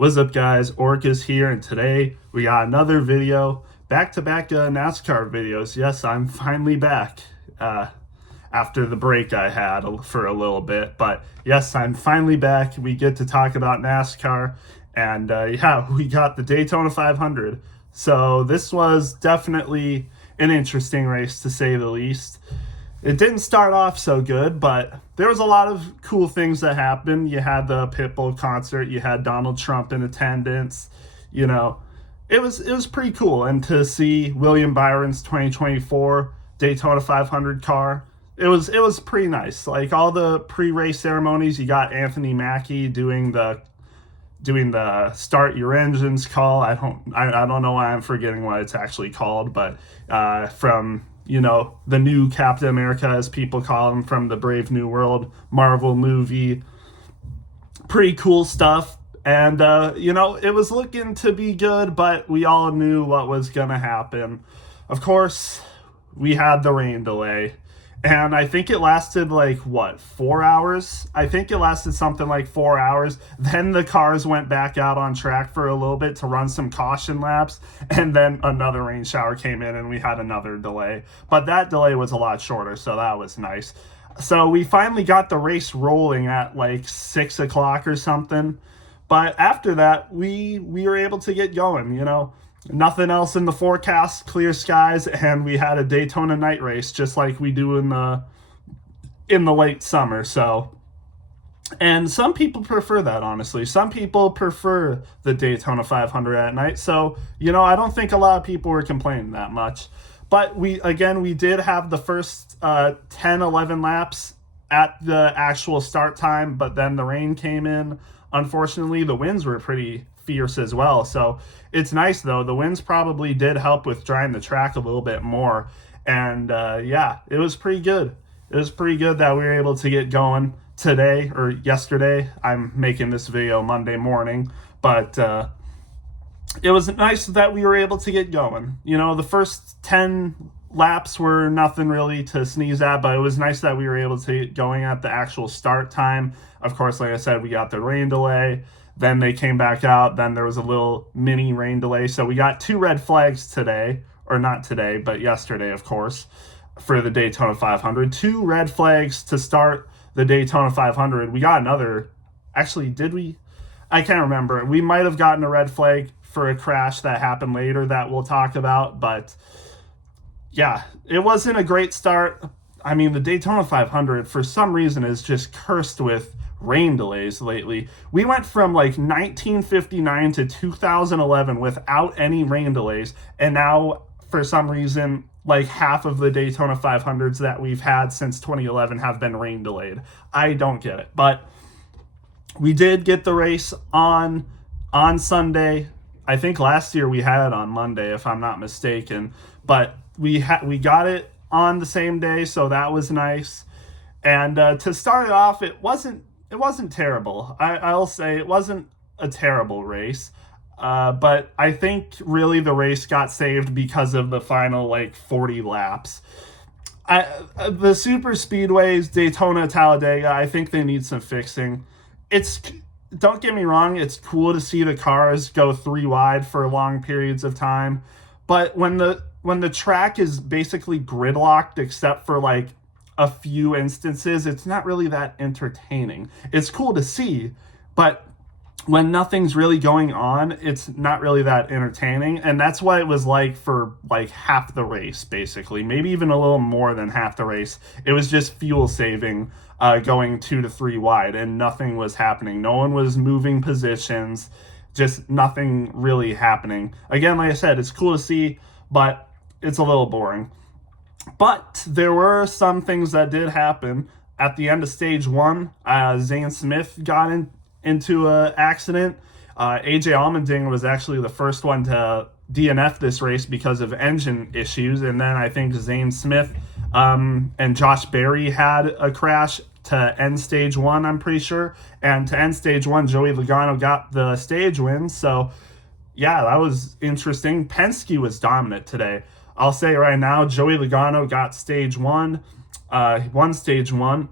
What's up, guys? Orcus here, and today we got another video, back-to-back NASCAR videos. Yes, I'm finally back after the break I had for a little bit, but yes, I'm finally back. We get to talk about NASCAR, and yeah, we got the Daytona 500. So this was definitely an interesting race, to say the least. It didn't start off so good, but there was a lot of cool things that happened. You had the Pitbull concert, you had Donald Trump in attendance. You know, it was pretty cool. And to see William Byron's 2024 Daytona 500 car, it was pretty nice. Like all the pre-race ceremonies, you got Anthony Mackie doing the start your engines call. I don't know why I'm forgetting what it's actually called, but from the new Captain America, as people call him, from the Brave New World Marvel movie. Pretty cool stuff. And it was looking to be good, but we all knew what was gonna happen. Of course, we had the rain delay. And I think it lasted 4 hours? I think it lasted something like 4 hours. Then the cars went back out on track for a little bit to run some caution laps. And then another rain shower came in and we had another delay. But that delay was a lot shorter, so that was nice. So we finally got the race rolling at 6 o'clock or something. But after that, we were able to get going, Nothing else in the forecast, clear skies, and we had a Daytona night race just like we do in the late summer. So, and some people prefer that, honestly. Some people prefer the Daytona 500 at night. So, I don't think a lot of people were complaining that much. But we did have the first 10, 11 laps at the actual start time, but then the rain came in. Unfortunately, the winds were pretty fierce as well. So it's nice, though. The winds probably did help with drying the track a little bit more. And yeah, it was pretty good. It was pretty good that we were able to get going today or yesterday. I'm making this video Monday morning, but it was nice that we were able to get going. The first 10 laps were nothing really to sneeze at, but it was nice that we were able to get going at the actual start time. Of course, like I said, we got the rain delay. Then they came back out. Then there was a little mini rain delay. So we got 2 red flags today, or not today, but yesterday, of course, for the Daytona 500. 2 red flags to start the Daytona 500. We got another. Actually, did we? I can't remember. We might have gotten a red flag for a crash that happened later that we'll talk about. But yeah, it wasn't a great start. I mean, the Daytona 500, for some reason, is just cursed with rain delays lately. We went from 1959 to 2011 without any rain delays, and now for some reason half of the Daytona 500s that we've had since 2011 have been rain delayed. I don't get it. But we did get the race on Sunday. I think last year we had it on Monday, if I'm not mistaken, but we got it on the same day, so that was nice. And to start it off, it wasn't terrible. I'll say it wasn't a terrible race. But I think really the race got saved because of the final 40 laps. The super speedways, Daytona, Talladega, I think they need some fixing. Don't get me wrong, it's cool to see the cars go 3 wide for long periods of time. But when the track is basically gridlocked except for a few instances, it's not really that entertaining. It's cool to see, but when nothing's really going on, it's not really that entertaining. And that's what it was like for half the race, basically, maybe even a little more than half the race. It was just fuel saving, going 2 to 3 wide, and nothing was happening. No one was moving positions, just nothing really happening. Again, like I said, it's cool to see, but it's a little boring. But there were some things that did happen. At the end of stage 1, Zane Smith got into an accident. AJ Allmendinger was actually the first one to DNF this race because of engine issues. And then I think Zane Smith and Josh Berry had a crash to end stage 1, I'm pretty sure. And to end stage 1, Joey Logano got the stage win. So, yeah, that was interesting. Penske was dominant today. I'll say right now, Joey Logano got stage 1, won stage 1.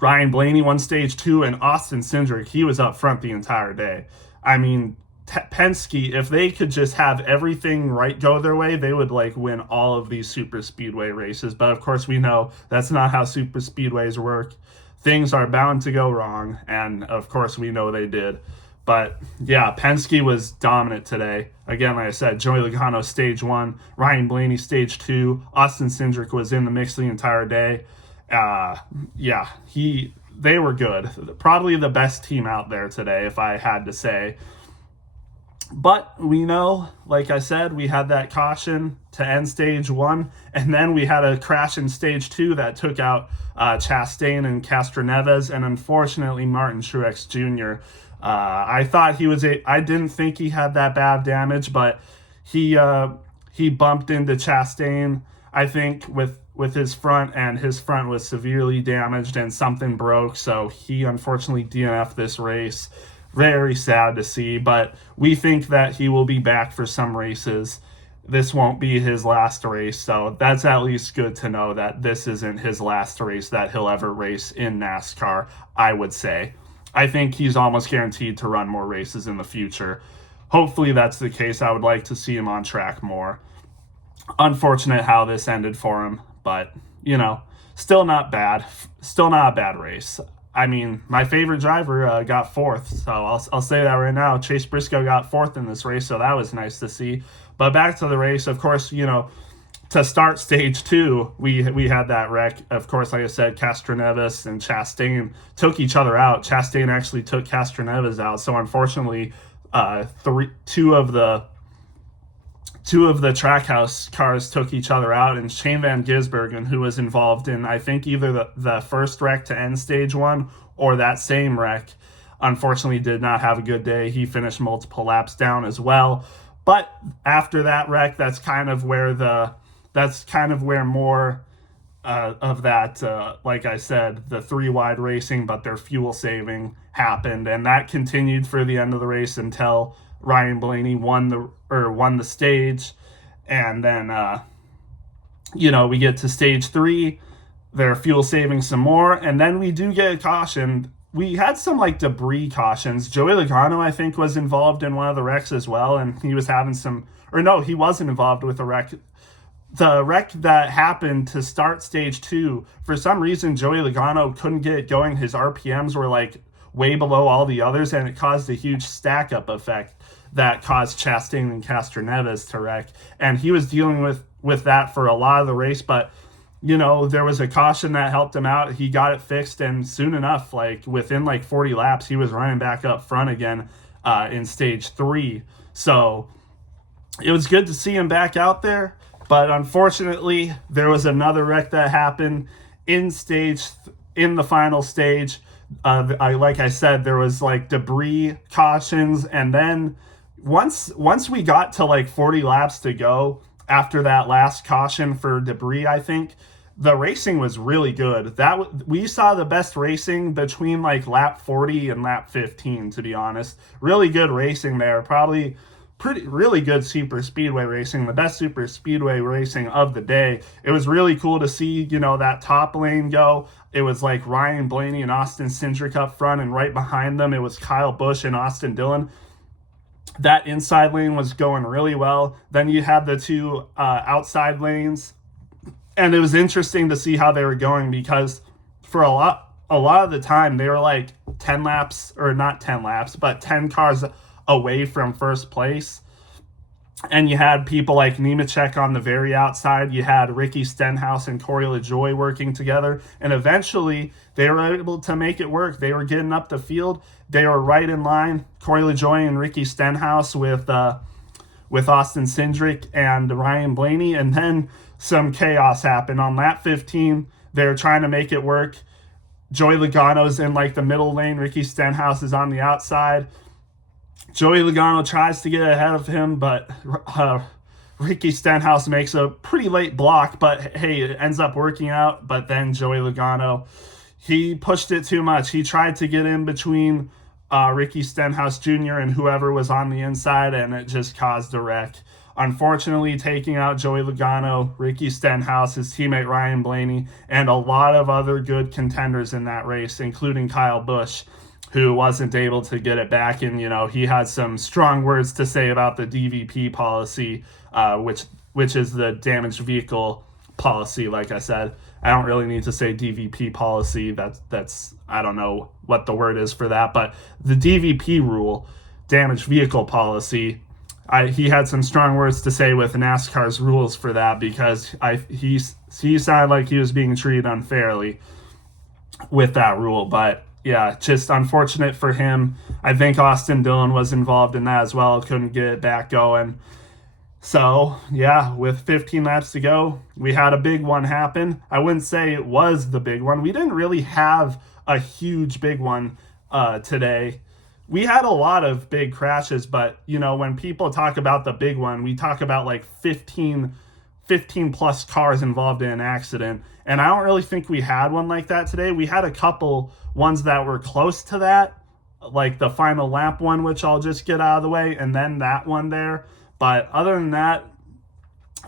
Ryan Blaney won stage 2, and Austin Cindric, he was up front the entire day. I mean, Penske, if they could just have everything right go their way, they would like win all of these super speedway races. But of course, we know that's not how super speedways work. Things are bound to go wrong, and of course, we know they did. But yeah, Penske was dominant today. Again, like I said, Joey Logano stage 1, Ryan Blaney stage 2, Austin Cindric was in the mix the entire day. Yeah, they were good. Probably the best team out there today, if I had to say. But we know, like I said, we had that caution to end stage 1, and then we had a crash in stage 2 that took out Chastain and Castroneves, and unfortunately Martin Truex Jr. I thought I didn't think he had that bad damage, but he bumped into Chastain, I think, with his front, and his front was severely damaged and something broke, so he unfortunately DNF'd this race. Very sad to see, but we think that he will be back for some races. This won't be his last race, so that's at least good to know that this isn't his last race that he'll ever race in NASCAR, I would say. I think he's almost guaranteed to run more races in the future. Hopefully that's the case. I would like to see him on track more. Unfortunate how this ended for him, but, still not bad. Still not a bad race. I mean, my favorite driver got 4th, so I'll say that right now. Chase Briscoe got 4th in this race, so that was nice to see. But back to the race, of course, to start stage 2, we had that wreck. Of course, like I said, Castroneves and Chastain took each other out. Chastain actually took Castroneves out, so unfortunately, two of the Trackhouse cars took each other out, and Shane Van Gisbergen, who was involved in, I think, either the first wreck to end stage 1 or that same wreck, unfortunately did not have a good day. He finished multiple laps down as well. But after that wreck, that's kind of where more of that, like I said, the 3-wide racing, but their fuel saving happened, and that continued for the end of the race until Ryan Blaney won the stage, and then we get to stage 3. They're fuel saving some more, and then we do get a caution. We had some debris cautions. Joey Logano, I think, was involved in one of the wrecks as well, and he was having he wasn't involved with the wreck. The wreck that happened to start stage 2, for some reason Joey Logano couldn't get it going. His RPMs were way below all the others, and it caused a huge stack up effect that caused Chastain and Castroneves to wreck. And he was dealing with that for a lot of the race, but there was a caution that helped him out. He got it fixed, and soon enough, within 40 laps, he was running back up front again in stage 3. So it was good to see him back out there. But unfortunately, there was another wreck that happened in the final stage. Like I said, there was debris cautions, and then once we got to 40 laps to go after that last caution for debris, I think the racing was really good. We saw the best racing between lap 40 and lap 15, to be honest. Really good racing there. Probably really good super speedway racing, the best super speedway racing of the day. It was really cool to see, that top lane go. It was Ryan Blaney and Austin Cindric up front, and right behind them it was Kyle Busch and Austin Dillon. That inside lane was going really well. Then you had the two outside lanes, and it was interesting to see how they were going, because for a lot of the time they were 10 laps, or not 10 laps, but 10 cars away from first place. And you had people like Nemechek on the very outside. You had Ricky Stenhouse and Corey LaJoie working together. And eventually, they were able to make it work. They were getting up the field. They were right in line. Corey LaJoie and Ricky Stenhouse with Austin Cindric and Ryan Blaney. And then some chaos happened. On lap 15, they were trying to make it work. Joey Logano's in the middle lane. Ricky Stenhouse is on the outside. Joey Logano tries to get ahead of him, but Ricky Stenhouse makes a pretty late block, but hey, it ends up working out. But then Joey Logano, he pushed it too much. He tried to get in between Ricky Stenhouse Jr. and whoever was on the inside, and it just caused a wreck. Unfortunately, taking out Joey Logano, Ricky Stenhouse, his teammate Ryan Blaney, and a lot of other good contenders in that race, including Kyle Busch, who wasn't able to get it back. And, he had some strong words to say about the DVP policy, which is the damaged vehicle policy. Like I said, I don't really need to say DVP policy. That's I don't know what the word is for that, but the DVP rule, damaged vehicle policy, he had some strong words to say with NASCAR's rules for that, because he sounded like he was being treated unfairly with that rule. But yeah, just unfortunate for him. I think Austin Dillon was involved in that as well, couldn't get it back going. So, yeah, with 15 laps to go, we had a big one happen. I wouldn't say it was the big one. We didn't really have a huge big one today. We had a lot of big crashes, but, when people talk about the big one, we talk about like 15 plus cars involved in an accident. And I don't really think we had one like that today. We had a couple ones that were close to that, like the final lap one, which I'll just get out of the way, and then that one there. But other than that,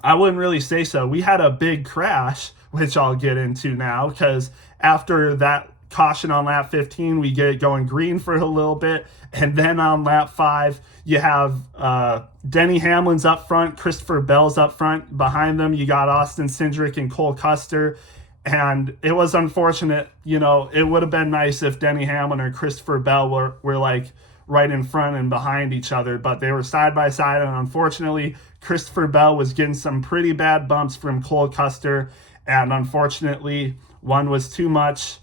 I wouldn't really say so. We had a big crash, which I'll get into now, because after that caution on lap 15, we get it going green for a little bit. And then on lap 5, you have Denny Hamlin's up front, Christopher Bell's up front. Behind them, you got Austin Cindric and Cole Custer. And it was unfortunate. It would have been nice if Denny Hamlin or Christopher Bell were like right in front and behind each other, but they were side by side, and unfortunately Christopher Bell was getting some pretty bad bumps from Cole Custer, and unfortunately one was too much,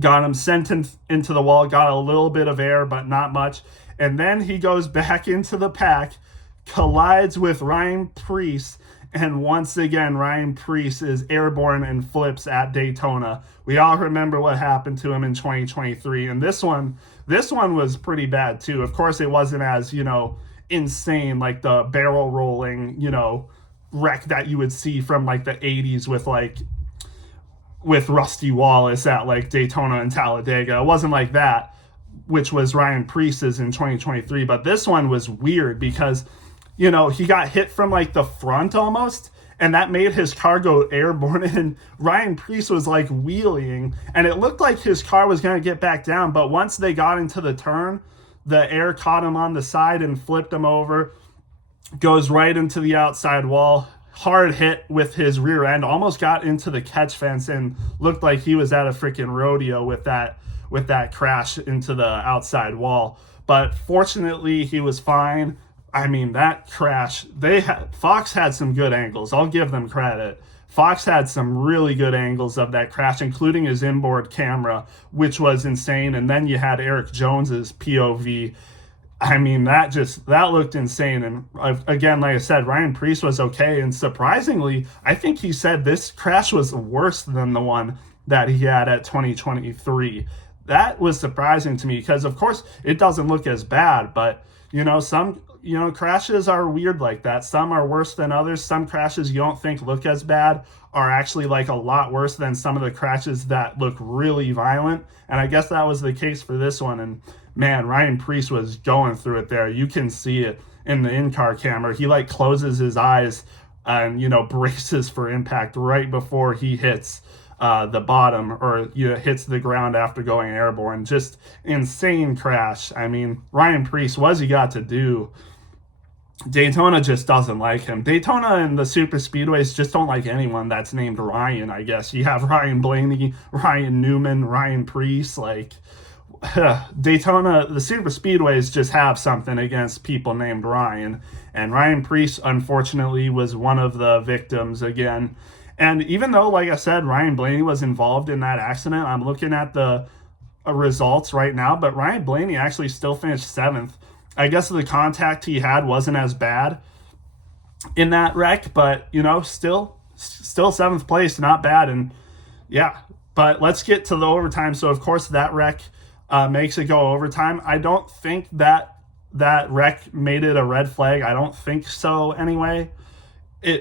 got him sent into the wall, got a little bit of air but not much, and then he goes back into the pack, collides with Ryan Preece, and once again Ryan Preece is airborne and flips at Daytona. We all remember what happened to him in 2023, and this one was pretty bad too. Of course, it wasn't as, insane like the barrel rolling, wreck that you would see from like the 80s with Rusty Wallace at like Daytona and Talladega. It wasn't like that, which was Ryan Preece's in 2023. But this one was weird because, he got hit from like the front almost, and that made his car go airborne, and Ryan Preece was like wheeling, and it looked like his car was going to get back down, but once they got into the turn, the air caught him on the side and flipped him over, goes right into the outside wall, hard hit with his rear end, almost got into the catch fence, and looked like he was at a freaking rodeo with that crash into the outside wall. But fortunately, he was fine. I mean, that crash, Fox had some good angles. I'll give them credit. Fox had some really good angles of that crash, including his inboard camera, which was insane. And then you had Eric Jones's POV. I mean, that looked insane. And again, like I said, Ryan Preece was okay. And surprisingly, I think he said this crash was worse than the one that he had at 2023. That was surprising to me because, of course, it doesn't look as bad, but some crashes are weird like that. Some are worse than others. Some crashes you don't think look as bad are actually like a lot worse than some of the crashes that look really violent. And I guess that was the case for this one. And man, Ryan Preece was going through it there. You can see it in the in-car camera. He like closes his eyes and, braces for impact right before he hits the bottom or hits the ground after going airborne. Just insane crash. I mean, Ryan Preece, what's he got to do? Daytona just doesn't like him. Daytona and the super speedways just don't like anyone that's named Ryan, I guess. You have Ryan Blaney, Ryan Newman, Ryan Preece. Like, Daytona, the super speedways just have something against people named Ryan. And Ryan Preece, unfortunately, was one of the victims again. And even though, like I said, Ryan Blaney was involved in that accident, I'm looking at the results right now, but Ryan Blaney actually still finished 7th. I guess the contact he had wasn't as bad in that wreck, but, still 7th place, not bad. And yeah, but let's get to the overtime. So, of course, that wreck makes it go overtime. I don't think that wreck made it a red flag. I don't think so anyway.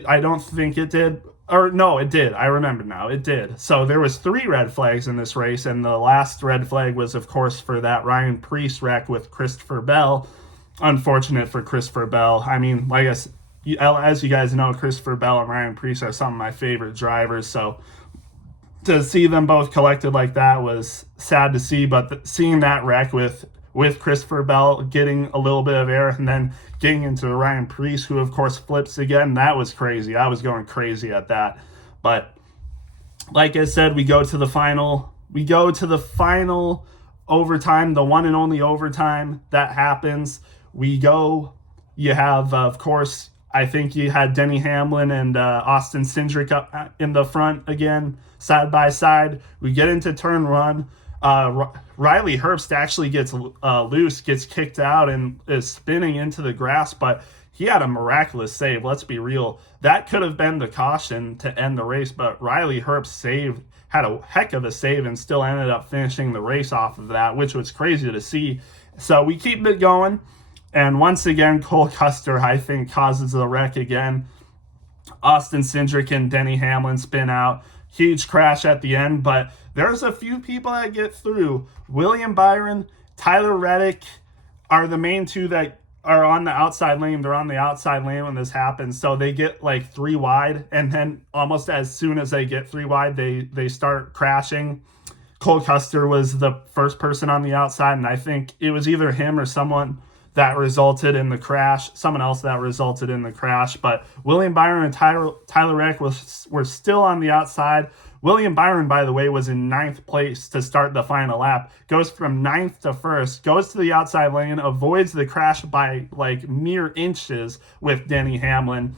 I don't think it did. Or no, it did. I remember now. It did. So there was 3 red flags in this race, and the last red flag was, of course, for that Ryan Preece wreck with Christopher Bell. Unfortunate for Christopher Bell. I mean, as you guys know, Christopher Bell and Ryan Preece are some of my favorite drivers, so to see them both collected like that was sad to see. But seeing that wreck with Christopher Bell getting a little bit of air and then getting into Ryan Preece, who of course flips again, that was crazy. I was going crazy at that. But like I said, we go to the final overtime, the one and only overtime that happens. You have, of course, I think you had Denny Hamlin and Austin Cindric up in the front again, side by side. We get into turn one. Riley Herbst actually gets loose, gets kicked out, and is spinning into the grass, but he had a miraculous save. Let's be real. That could have been the caution to end the race, but Riley Herbst had a heck of a save and still ended up finishing the race off of that, which was crazy to see. So we keep it going. And once again, Cole Custer, I think, causes the wreck again. Austin Cindric and Denny Hamlin spin out. Huge crash at the end, but there's a few people that get through. William Byron, Tyler Reddick are the main two that are on the outside lane. They're on the outside lane when this happens, so they get like 3 wide, and then almost as soon as they get 3 wide, they start crashing. Cole Custer was the first person on the outside, and I think it was either him or someone that resulted in the crash, someone else that resulted in the crash. But William Byron and Tyler Reddick were still on the outside. William Byron, by the way, was in 9th place to start the final lap. Goes from 9th to 1st, goes to the outside lane, avoids the crash by like mere inches with Denny Hamlin.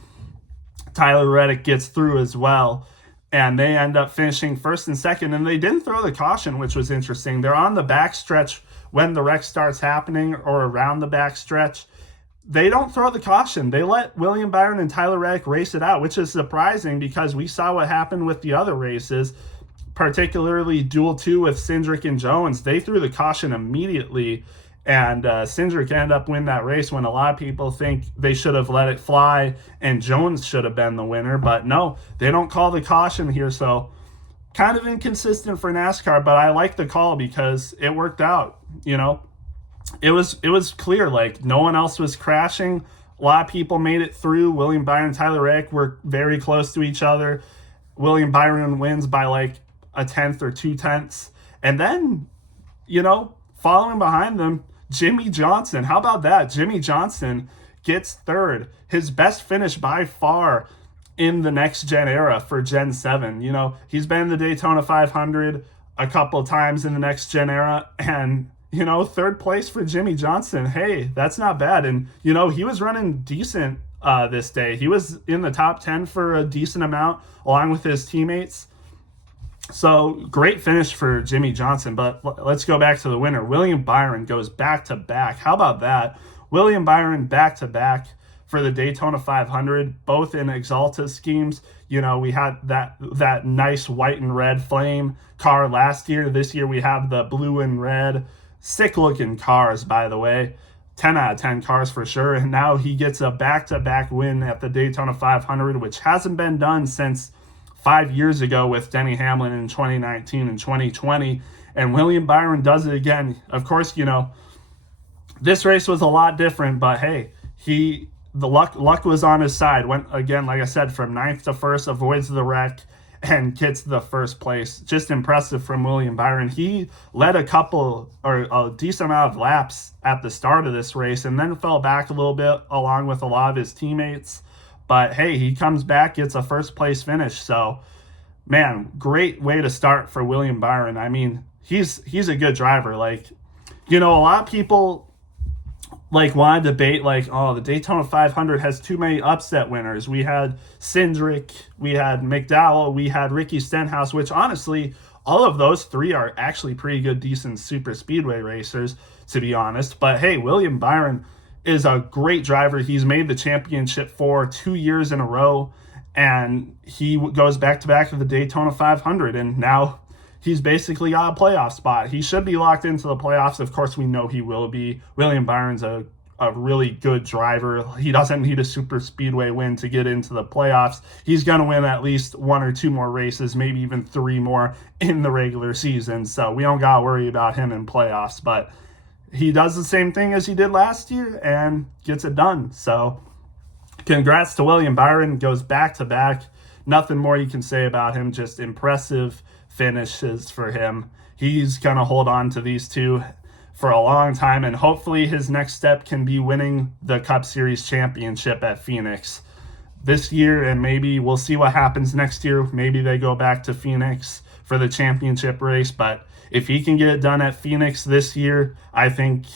Tyler Reddick gets through as well, and they end up finishing 1st and 2nd. And they didn't throw the caution, which was interesting. They're on the backstretch when the wreck starts happening, or around the backstretch. They don't throw the caution. They let William Byron and Tyler Reddick race it out, which is surprising because we saw what happened with the other races, particularly Duel 2 with Cindric and Jones. They threw the caution immediately, and Cindric ended up winning that race when a lot of people think they should have let it fly and Jones should have been the winner. But no, they don't call the caution here, so kind of inconsistent for NASCAR, but I like the call because it worked out. You know, it was clear, like no one else was crashing. A lot of people made it through. William Byron and Tyler Reddick were very close to each other. William Byron wins by like 1/10 or 2/10. And then, you know, following behind them, Jimmy Johnson. How about that? Jimmy Johnson gets 3rd. His best finish by far in the next gen era for Gen 7. You know, he's been in the Daytona 500 a couple of times in the next gen era, and you know, 3rd place for Jimmy Johnson. Hey, that's not bad. And you know, he was running decent this day. He was in the top 10 for a decent amount along with his teammates. So great finish for Jimmy Johnson. But let's go back to the winner. William Byron goes back to back. How about that? William Byron back to back for the Daytona 500, both in Exalta schemes. You know, we had that nice white and red flame car last year. This year we have the blue and red. Sick looking cars, by the way. 10 out of 10 cars for sure. And now he gets a back-to-back win at the Daytona 500, which hasn't been done since 5 years ago with Denny Hamlin in 2019 and 2020. And William Byron does it again. Of course, you know, this race was a lot different, but hey, the luck was on his side. Went again, like I said, from 9th to 1st, avoids the wreck and gets the 1st place. Just impressive from William Byron. He led a decent amount of laps at the start of this race and then fell back a little bit along with a lot of his teammates. But hey, he comes back, gets a 1st place finish. So, man, great way to start for William Byron. I mean, he's a good driver. Like, you know, a lot of people like want to debate like, oh, the Daytona 500 has too many upset winners. We had Cindric, we had McDowell, we had Ricky Stenhouse, which honestly, all of those 3 are actually pretty good, decent super speedway racers, to be honest. But hey, William Byron is a great driver. He's made the championship for 2 years in a row, and he goes back to back to the Daytona 500, and now he's basically got a playoff spot. He should be locked into the playoffs. Of course, we know he will be. William Byron's a really good driver. He doesn't need a super speedway win to get into the playoffs. He's going to win at least 1 or 2 more races, maybe even 3 more in the regular season. So we don't got to worry about him in playoffs. But he does the same thing as he did last year and gets it done. So congrats to William Byron. Goes back to back. Nothing more you can say about him. Just impressive finishes for him. He's going to hold on to these two for a long time, and hopefully his next step can be winning the Cup Series championship at Phoenix this year, and maybe we'll see what happens next year. Maybe they go back to Phoenix for the championship race, but if he can get it done at Phoenix this year, I think,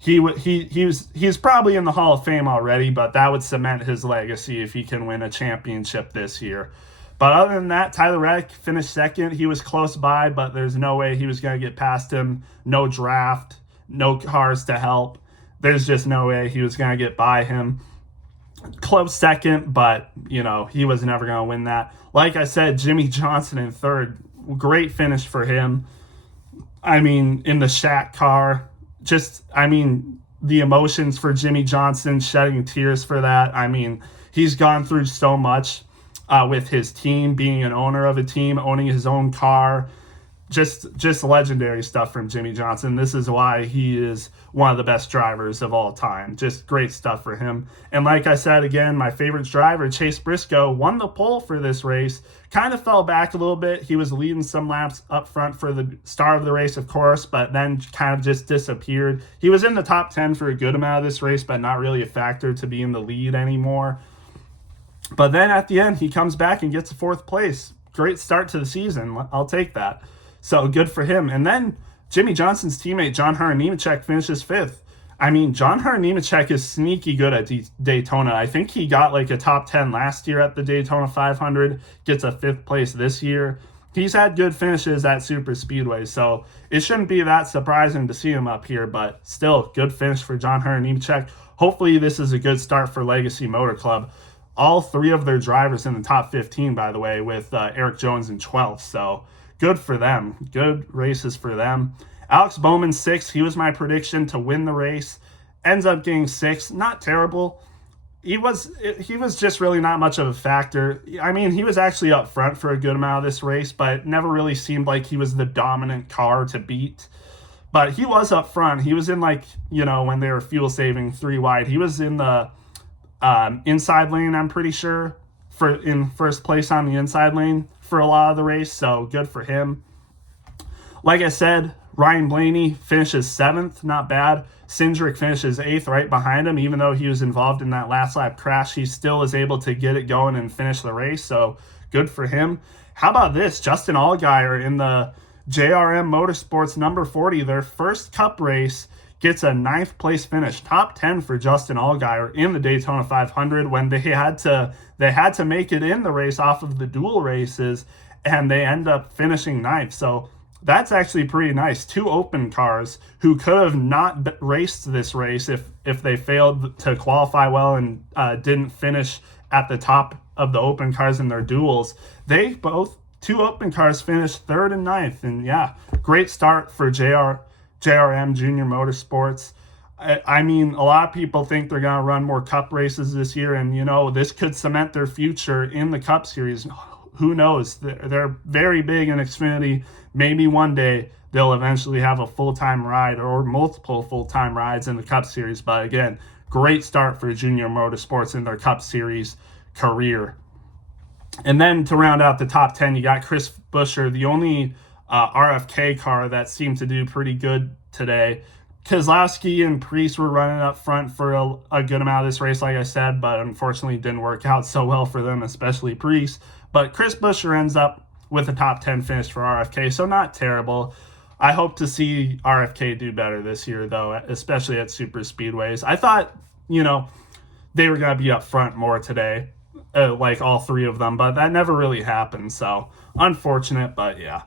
he's probably in the Hall of Fame already, but that would cement his legacy if he can win a championship this year. But other than that, Tyler Reddick finished second. He was close by, but there's no way he was going to get past him. No draft, no cars to help. There's just no way he was going to get by him. Close second, but, he was never going to win that. Like I said, Jimmy Johnson in third. Great finish for him. I mean, in the Shaq car, the emotions for Jimmy Johnson, shedding tears for that. I mean, he's gone through so much with his team, being an owner of a team, owning his own car. Just legendary stuff from Jimmy Johnson. This is why he is one of the best drivers of all time. Just great stuff for him. And like I said, again, my favorite driver, Chase Briscoe, won the pole for this race. Kind of fell back a little bit. He was leading some laps up front for the start of the race, of course, but then kind of just disappeared. He was in the top 10 for a good amount of this race, but not really a factor to be in the lead anymore. But then at the end, he comes back and gets a fourth place. Great start to the season. I'll take that. So good for him. And then Jimmy Johnson's teammate, John Hunter Nemechek, finishes fifth. I mean, John Hunter Nemechek is sneaky good at Daytona. I think he got like a top 10 last year at the Daytona 500, gets a fifth place this year. He's had good finishes at super speedways, so it shouldn't be that surprising to see him up here, but still, good finish for John Hunter Nemechek. Hopefully this is a good start for Legacy Motor Club. All three of their drivers in the top 15, by the way, with Eric Jones in 12th, so good for them. Good races for them. Alex Bowman, 6th. He was my prediction to win the race. Ends up getting 6th. Not terrible. He was just really not much of a factor. I mean, he was actually up front for a good amount of this race, but it never really seemed like he was the dominant car to beat. But he was up front. He was in, when they were fuel saving 3 wide. He was in the inside lane, I'm pretty sure, in first place on the inside lane for a lot of the race, so good for him. Like I said, Ryan Blaney finishes 7th, not bad. Cindric finishes 8th right behind him. Even though he was involved in that last lap crash, he still is able to get it going and finish the race, so good for him. How about this? Justin Allgaier in the JRM Motorsports number 40, their first Cup race, gets a 9th place finish. Top 10 for Justin Allgaier in the Daytona 500 when they had to make it in the race off of the dual races, and they end up finishing 9th. So that's actually pretty nice. 2 open cars who could have not raced this race if they failed to qualify well and didn't finish at the top of the open cars in their duels. They both, 2 open cars, finished 3rd and 9th. And yeah, great start for JRM Junior Motorsports. I mean, a lot of people think they're going to run more Cup races this year, and, this could cement their future in the Cup Series. Who knows? They're very big in Xfinity. Maybe one day they'll eventually have a full-time ride or multiple full-time rides in the Cup Series. But again, great start for Junior Motorsports in their Cup Series career. And then to round out the top 10, you got Chris Buescher, the only RFK car that seemed to do pretty good today. Keselowski and Preece were running up front for a good amount of this race, like I said, but unfortunately didn't work out so well for them, especially Preece. But Chris Buescher ends up with a top 10 finish for RFK, so not terrible. I hope to see RFK do better this year, though, especially at super speedways. I thought, they were going to be up front more today, like all 3 of them, but that never really happened, so unfortunate, but yeah.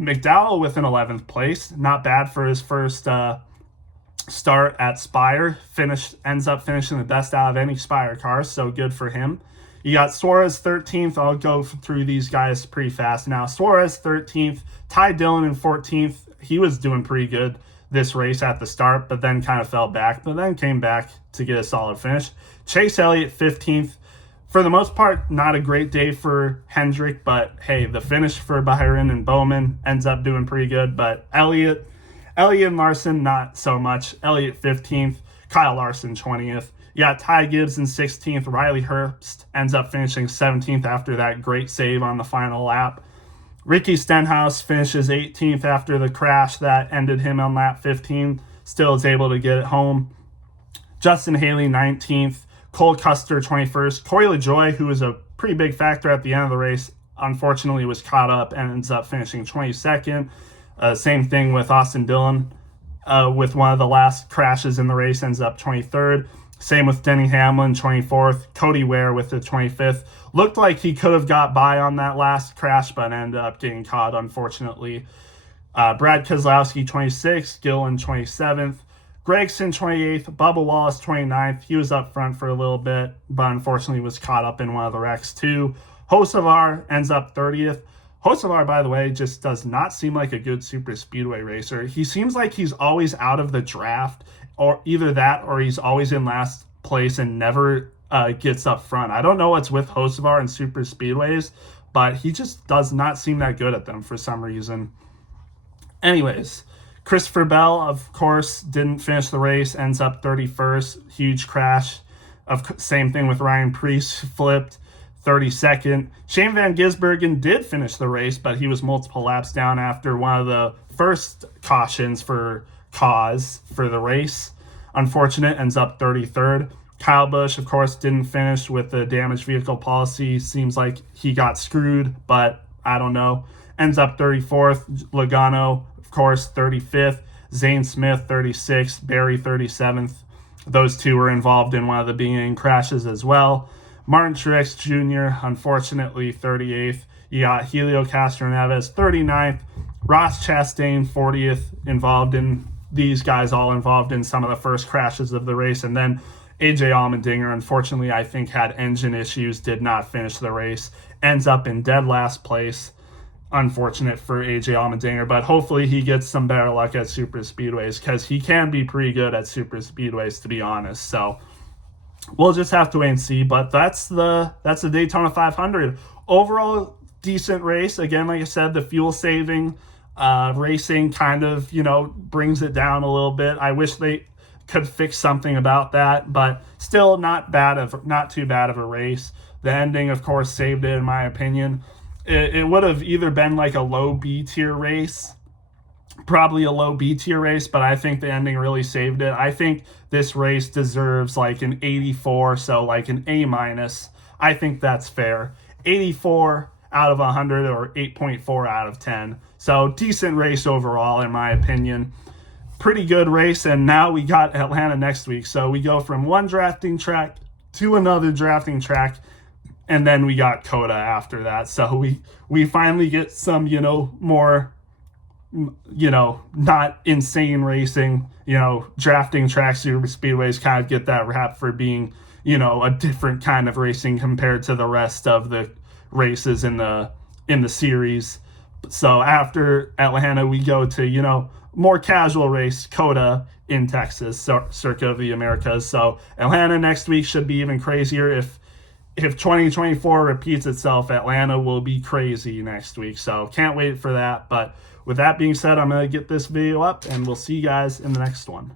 McDowell with an 11th place, not bad for his first start at Spire. Ends up finishing the best out of any Spire car, so good for him. You got Suarez 13th. I'll go through these guys pretty fast now. Suarez 13th, Ty Dillon in 14th. He was doing pretty good this race at the start, but then kind of fell back, but then came back to get a solid finish. Chase Elliott 15th. For the most part, not a great day for Hendrick, but hey, the finish for Byron and Bowman ends up doing pretty good. But Elliott and Larson, not so much. Elliott 15th, Kyle Larson 20th. You got Ty Gibbs in 16th. Riley Herbst ends up finishing 17th after that great save on the final lap. Ricky Stenhouse finishes 18th after the crash that ended him on lap 15. Still is able to get it home. Justin Haley 19th. Cole Custer 21st. Corey LaJoie, who was a pretty big factor at the end of the race, unfortunately was caught up and ends up finishing 22nd. Same thing with Austin Dillon. With one of the last crashes in the race, ends up 23rd. Same with Denny Hamlin, 24th. Cody Ware with the 25th. Looked like he could have got by on that last crash, but ended up getting caught, unfortunately. Brad Keselowski, 26th. Gillen, 27th. Gregson, 28th. Bubba Wallace, 29th. He was up front for a little bit, but unfortunately was caught up in one of the wrecks, too. Hocevar ends up 30th. Hocevar, by the way, just does not seem like a good super speedway racer. He seems like he's always out of the draft, or either that or he's always in last place and never gets up front. I don't know what's with Hocevar and super speedways, but he just does not seem that good at them for some reason. Anyways, Christopher Bell, of course, didn't finish the race, ends up 31st. Huge crash. Same thing with Ryan Preece, flipped. 32nd. Shane Van Gisbergen did finish the race, but he was multiple laps down after one of the first cautions for cause for the race. Unfortunate, ends up 33rd. Kyle Busch, of course, didn't finish with the damaged vehicle policy. Seems like he got screwed, but I don't know. Ends up 34th. Logano, of course, 35th. Zane Smith, 36th. Barry, 37th. Those two were involved in one of the beginning crashes as well. Martin Truex Jr., unfortunately, 38th. You got Helio Castroneves, 39th. Ross Chastain, 40th, involved in these guys, all involved in some of the first crashes of the race. And then AJ Allmendinger, unfortunately, I think had engine issues, did not finish the race. Ends up in dead last place. Unfortunate for AJ Allmendinger, but hopefully he gets some better luck at super speedways because he can be pretty good at super speedways, to be honest. So we'll just have to wait and see, but that's the Daytona 500. Overall, decent race. Again, like I said, the fuel saving racing kind of, brings it down a little bit. I wish they could fix something about that, but still not too bad of a race. The ending, of course, saved it, in my opinion. It would have either been like a low B tier race, probably a low B tier race, but I think the ending really saved it. I think this race deserves like an 84, so like an A minus. I think that's fair. 84 out of 100 or 8.4 out of 10. So decent race overall, in my opinion. Pretty good race, and now we got Atlanta next week. So we go from one drafting track to another drafting track, and then we got COTA after that. So we finally get some, more, not insane racing, drafting tracks, super speedways kind of get that rap for being, a different kind of racing compared to the rest of the races in the series. So after Atlanta, we go to, more casual race, COTA in Texas, Circuit of the Americas. So Atlanta next week should be even crazier. If 2024 repeats itself, Atlanta will be crazy next week. So can't wait for that. But with that being said, I'm going to get this video up, and we'll see you guys in the next one.